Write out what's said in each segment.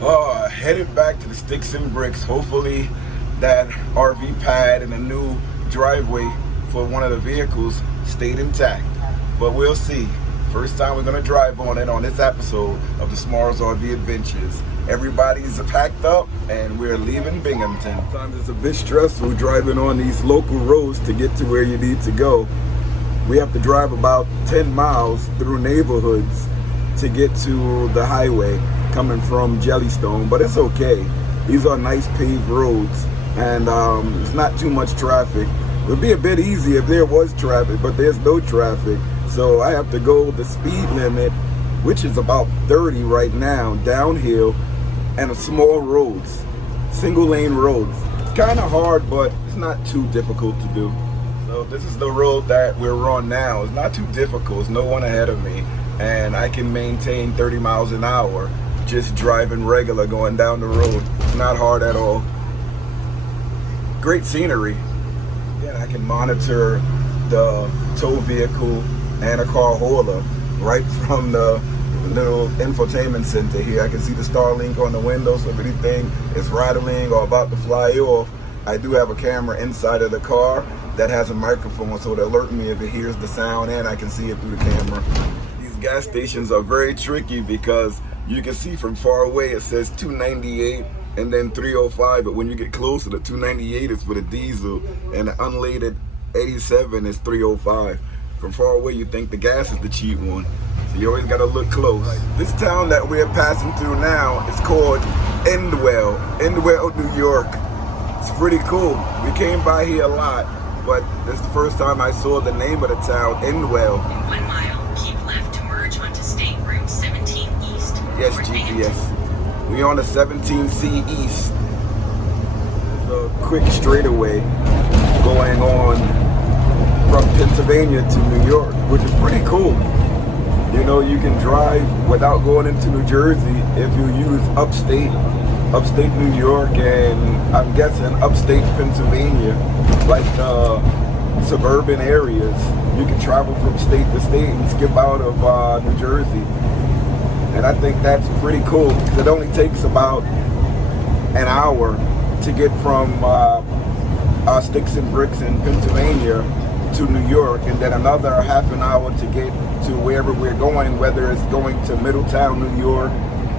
Headed back to the Sticks and Bricks. Hopefully that RV pad and a new driveway for one of the vehicles stayed intact, but we'll see. First time we're gonna drive on it on this episode of the SmallsRV Adventures. Everybody's packed up and we're leaving Binghamton. Sometimes it's a bit stressful driving on these local roads to get to where you need to go. We have to drive about 10 miles through neighborhoods to get to the highway coming from Jellystone, but it's okay. These are nice paved roads and it's not too much traffic. It would be a bit easier if there was traffic, but there's no traffic. So I have to go the speed limit, which is about 30 right now, downhill, and small roads, single lane roads. It's kind of hard, but it's not too difficult to do. So this is the road that we're on now. It's not too difficult, there's no one ahead of me, and I can maintain 30 miles an hour just driving regular, going down the road. It's not hard at all. Great scenery. Yeah, I can monitor the tow vehicle and a car hauler right from the little infotainment center here. I can see the Starlink on the window, so if anything is rattling or about to fly off, I do have a camera inside of the car that has a microphone, so it'll alert me if it hears the sound and I can see it through the camera. These gas stations are very tricky because you can see from far away it says 298 and then 305, but when you get closer, the 298 is for the diesel and the unleaded 87 is 305. From far away you think the gas is the cheap one, so you always gotta look close. This town that we're passing through now is called Endwell, New York. It's pretty cool. We came by here a lot, but this is the first time I saw the name of the town, Endwell. In 1 mile, keep left to merge onto State Route 17 East. Yes, GPS. We on the 17C East. There's a quick straightaway going on from Pennsylvania to New York, which is pretty cool. You know, you can drive without going into New Jersey if you use upstate New York, and I'm guessing upstate Pennsylvania, like the suburban areas. You can travel from state to state and skip out of New Jersey. And I think that's pretty cool because it only takes about an hour to get from Sticks and Bricks in Pennsylvania to New York, and then another half an hour to get to wherever we're going, whether it's going to Middletown, New York,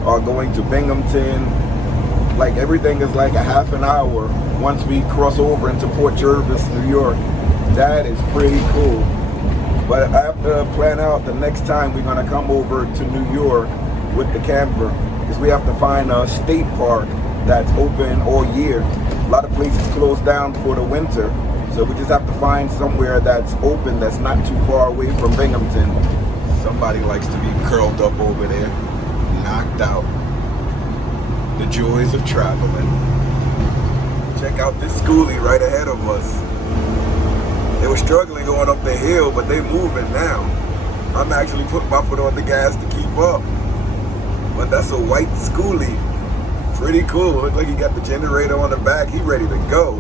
or going to Binghamton. Like, everything is like a half an hour once we cross over into Port Jervis, New York. That is pretty cool. But I have to plan out the next time we're gonna come over to New York with the camper, because we have to find a state park that's open all year. A lot of places close down for the winter, so we just have to find somewhere that's open, that's not too far away from Binghamton. Somebody likes to be curled up over there, knocked out. The joys of traveling. Check out this schoolie right ahead of us. They were struggling going up the hill, but they moving now. I'm actually putting my foot on the gas to keep up. But that's a white schoolie. Pretty cool. Looks like he got the generator on the back. He ready to go.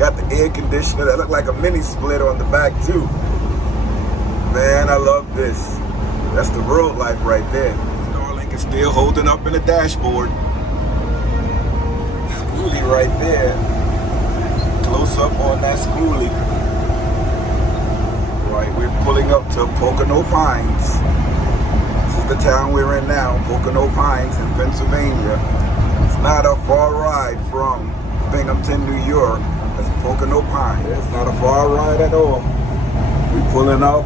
Got the air conditioner that looked like a mini split on the back too. Man, I love this. That's the road life right there. Starlink is still holding up in the dashboard. Schoolie right there. Close up on that schoolie. Right, we're pulling up to Pocono Pines. This is the town we're in now, Pocono Pines in Pennsylvania. It's not a far ride from Binghamton, New York. That's Pocono Pines. It's not a far ride at all. We're pulling up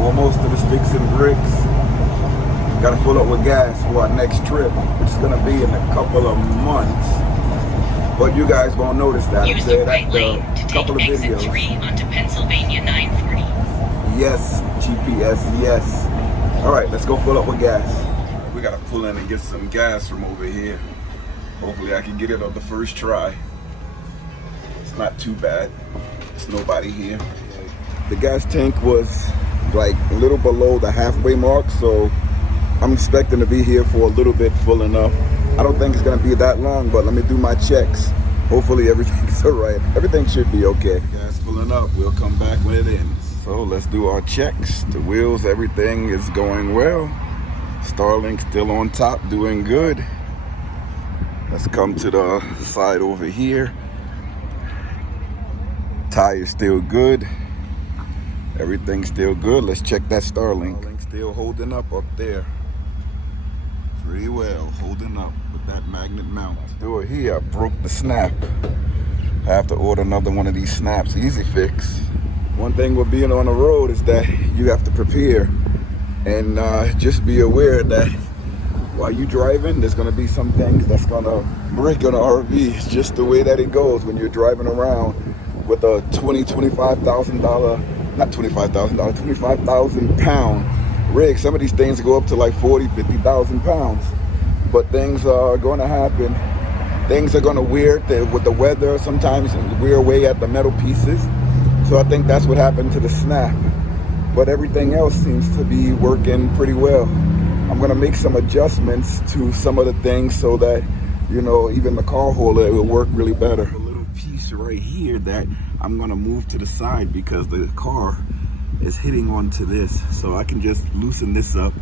almost to the Sticks and Bricks. Gotta fill up with gas for our next trip, which is gonna be in a couple of months. But you guys won't notice that. Use the right lane to take exit 3 onto Pennsylvania 940. Yes, GPS, yes. All right, let's go fill up with gas. We gotta pull in and get some gas from over here. Hopefully I can get it on the first try. It's not too bad. There's nobody here. The gas tank was like a little below the halfway mark, so I'm expecting to be here for a little bit filling up. I don't think it's gonna be that long, but let me do my checks. Hopefully everything's all right. Everything should be okay. Gas filling up, we'll come back when it ends. So let's do our checks. The wheels, everything is going well. Starlink still on top, doing good. Let's come to the side over here. Tire's still good. Everything's still good. Let's check that Starlink. Starlink's still holding up there. Pretty well, holding up with that magnet mount. Do it here, I broke the snap. I have to order another one of these snaps, easy fix. One thing with being on the road is that you have to prepare and just be aware that while you're driving, there's gonna be some things that's gonna break on an RV. It's just the way that it goes when you're driving around with a $25,000, not $25,000, 25,000 pound rig. Some of these things go up to like 40, 50,000 pounds. But things are gonna happen. Things are gonna wear with the weather. Sometimes wear away at the metal pieces. So I think that's what happened to the snap. But everything else seems to be working pretty well. I'm gonna make some adjustments to some of the things so that, you know, even the car holder, it will work really better. A little piece right here that I'm gonna move to the side because the car is hitting onto this. So I can just loosen this up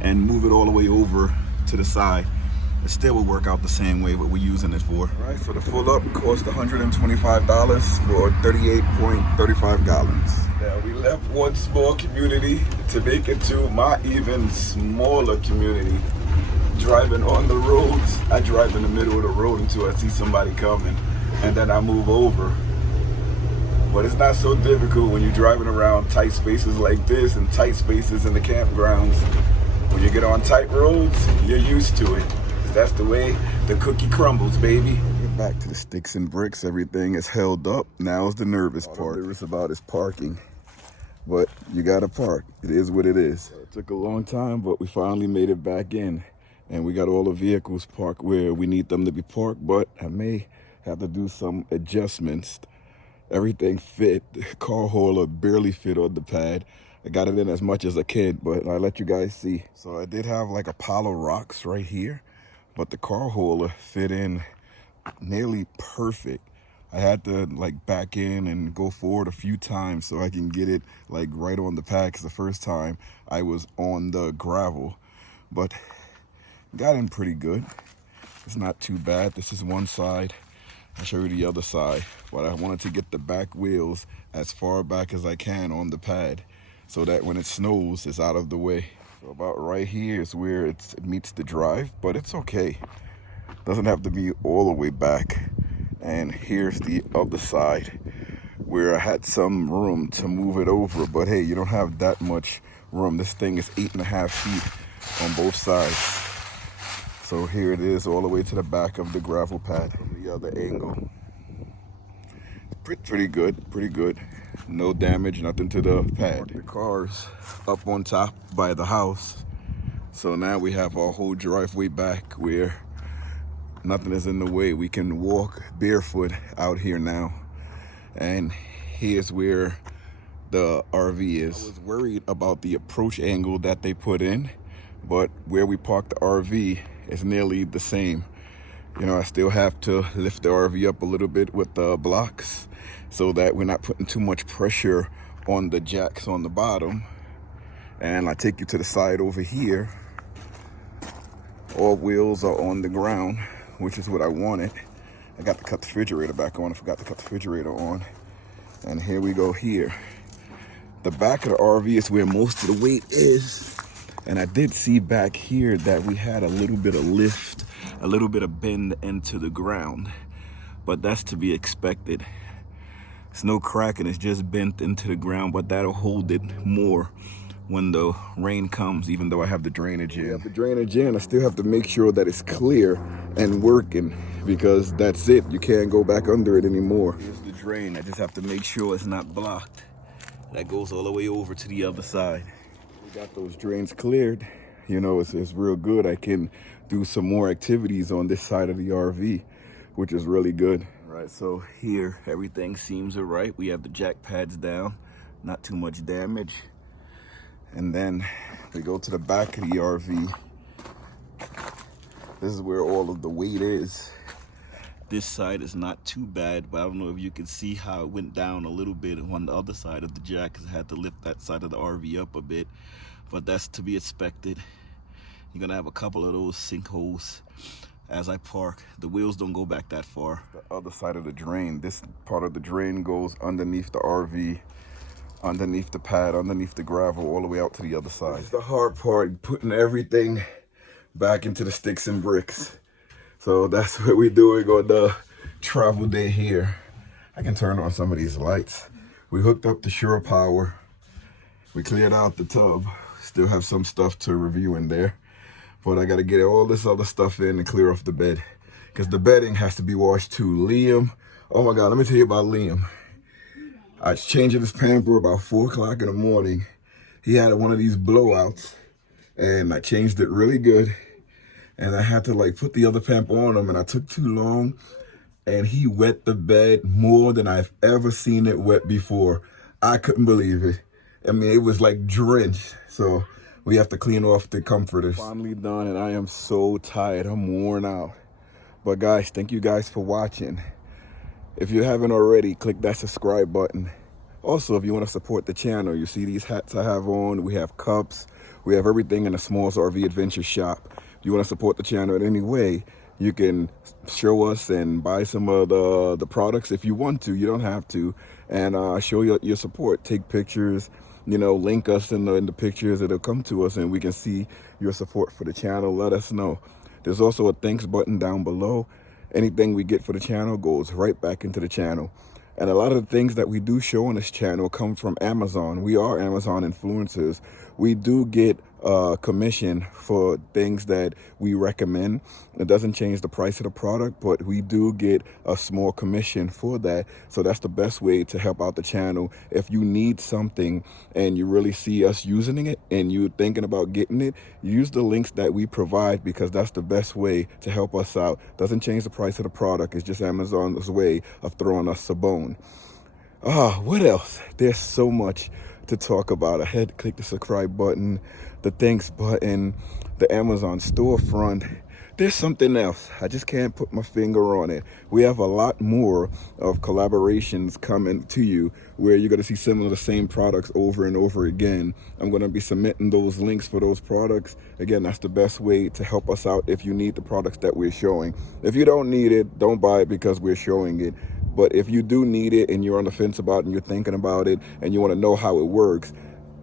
and move it all the way over to the side. It still will work out the same way what we're using it for. All right, so the full up cost $125 for 38.35 gallons. Now we left one small community to make it to my even smaller community. Driving on the roads, I drive in the middle of the road until I see somebody coming, and then I move over. But it's not so difficult when you're driving around tight spaces like this and tight spaces in the campgrounds. When you get on tight roads, you're used to it. That's the way the cookie crumbles, baby. Get back to the sticks and bricks. Everything is held up. Now is the nervous part. All I'm nervous about is parking. But you gotta park. It is what it is. It took a long time, but we finally made it back in. And we got all the vehicles parked where we need them to be parked, but I may have to do some adjustments. Everything fit. The car holder barely fit on the pad. I got it in as much as I could, but I'll let you guys see. So I did have like a pile of rocks right here, but the car holder fit in nearly perfect. I had to like back in and go forward a few times so I can get it like right on the pad, because the first time I was on the gravel, but got in pretty good. It's not too bad. This is one side. I'll show you the other side, but I wanted to get the back wheels as far back as I can on the pad so that when it snows, it's out of the way. So about right here is where it meets the drive, but it's okay. Doesn't have to be all the way back. And here's the other side where I had some room to move it over, but hey, you don't have that much room. This thing is 8.5 feet on both sides. So here it is all the way to the back of the gravel pad from the other angle. Pretty good, pretty good. No damage, nothing to the pad. The car's up on top by the house. So now we have our whole driveway back where nothing is in the way. We can walk barefoot out here now. And here's where the RV is. I was worried about the approach angle that they put in, but where we parked the RV is nearly the same. You know, I still have to lift the RV up a little bit with the blocks so that we're not putting too much pressure on the jacks on the bottom. And I take you to the side over here. All wheels are on the ground, which is what I wanted. I got to cut the refrigerator back on. I forgot to cut the refrigerator on. And here we go here. The back of the RV is where most of the weight is. And I did see back here that we had a little bit of lift, a little bit of bend into the ground, but that's to be expected. It's no cracking, it's just bent into the ground, but that'll hold it more when the rain comes, even though I have the drainage in. I have the drainage in, I still have to make sure that it's clear and working, because that's it, you can't go back under it anymore. Here's the drain, I just have to make sure it's not blocked. That goes all the way over to the other side. We got those drains cleared. You know, it's real good. I can do some more activities on this side of the RV, which is really good. All right, so here, everything seems all right. We have the jack pads down, not too much damage. And then we go to the back of the RV. This is where all of the weight is. This side is not too bad, but I don't know if you can see how it went down a little bit on the other side of the jack, because I had to lift that side of the RV up a bit, but that's to be expected. You're gonna have a couple of those sinkholes as I park. The wheels don't go back that far. The other side of the drain. This part of the drain goes underneath the RV, underneath the pad, underneath the gravel, all the way out to the other side. This is the hard part, putting everything back into the sticks and bricks. So that's what we're doing on the travel day here. I can turn on some of these lights. We hooked up the Shore Power. We cleared out the tub. Still have some stuff to review in there. But I got to get all this other stuff in and clear off the bed, because the bedding has to be washed too. Liam, oh my God, let me tell you about Liam. I was changing his pamper about 4 o'clock in the morning. He had one of these blowouts, and I changed it really good. And I had to like put the other pamper on him, and I took too long. And he wet the bed more than I've ever seen it wet before. I couldn't believe it. I mean, it was like drenched. So we have to clean off the comforters. Finally done, and I am so tired. I'm worn out. But guys, thank you guys for watching. If you haven't already, click that subscribe button. Also, if you want to support the channel, you see these hats I have on. We have cups. We have everything in the SmallsRV Adventure shop. If you want to support the channel in any way, you can show us and buy some of the products if you want to. You don't have to. And show your support. Take pictures. You know, link us in the pictures. It'll come to us and we can see your support for the channel. Let us know. There's also a thanks button down below. Anything we get for the channel goes right back into the channel. And a lot of the things that we do show on this channel come from Amazon. We are Amazon influencers. We do get commission for things that we recommend. It doesn't change the price of the product, but we do get a small commission for that. So that's the best way to help out the channel. If you need something and you really see us using it and you're thinking about getting it, use the links that we provide, because that's the best way to help us out. Doesn't change the price of the product. It's just Amazon's way of throwing us a bone. What else? There's so much to talk about. I had to click the subscribe button, the thanks button, the Amazon storefront. There's something else. I just can't put my finger on it. We have a lot more of collaborations coming to you where you're going to see some of the same products over and over again. I'm going to be submitting those links for those products. Again, that's the best way to help us out if you need the products that we're showing. If you don't need it, don't buy it because we're showing it. But if you do need it and you're on the fence about it and you're thinking about it and you want to know how it works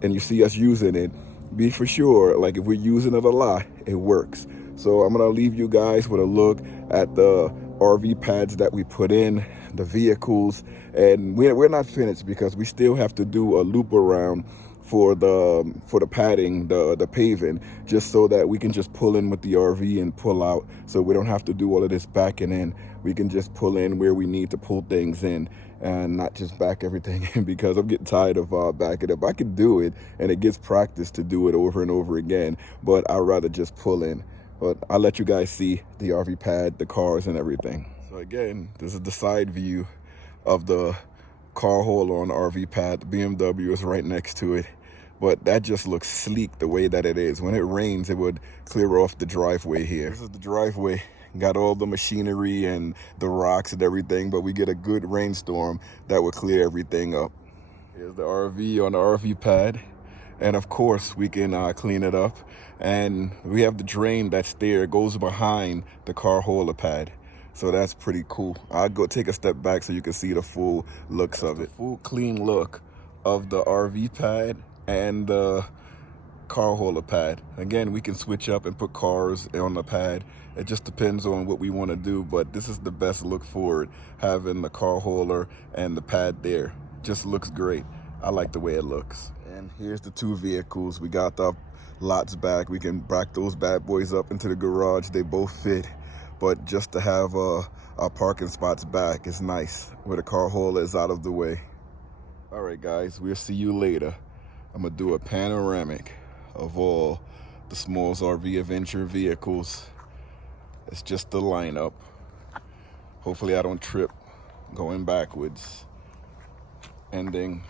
and you see us using it, be for sure, like if we're using it a lot, it works. So I'm going to leave you guys with a look at the RV pads that we put in, the vehicles, and we're not finished because we still have to do a loop around for the padding, the paving, just so that we can just pull in with the RV and pull out, so we don't have to do all of this backing in. We can just pull in where we need to pull things in and not just back everything in, because I'm getting tired of backing up. I can do it and it gets practice to do it over and over again, but I'd rather just pull in. But I'll let you guys see the RV pad, the cars and everything. So again, this is the side view of the car hole on the RV pad. The BMW is right next to it. But that just looks sleek the way that it is. When it rains, it would clear off the driveway here. This is the driveway. Got all the machinery and the rocks and everything, but we get a good rainstorm that will clear everything up. Here's the RV on the RV pad. And of course, we can clean it up. And we have the drain that's there. It goes behind the car holder pad. So that's pretty cool. I'll go take a step back so you can see the full looks of it. Full clean look of the RV pad and the car holder pad. Again, we can switch up and put cars on the pad. It just depends on what we want to do, but this is the best look for it, having the car holder and the pad there. Just looks great. I like the way it looks. And here's the two vehicles. We got the lots back. We can back those bad boys up into the garage. They both fit, but just to have our parking spots back is nice where the car holder is out of the way. All right, guys, we'll see you later. I'm gonna do a panoramic of all the SmallsRV adventure vehicles. It's just the lineup. Hopefully I don't trip going backwards, ending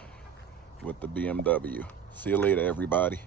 with the BMW. See you later, everybody.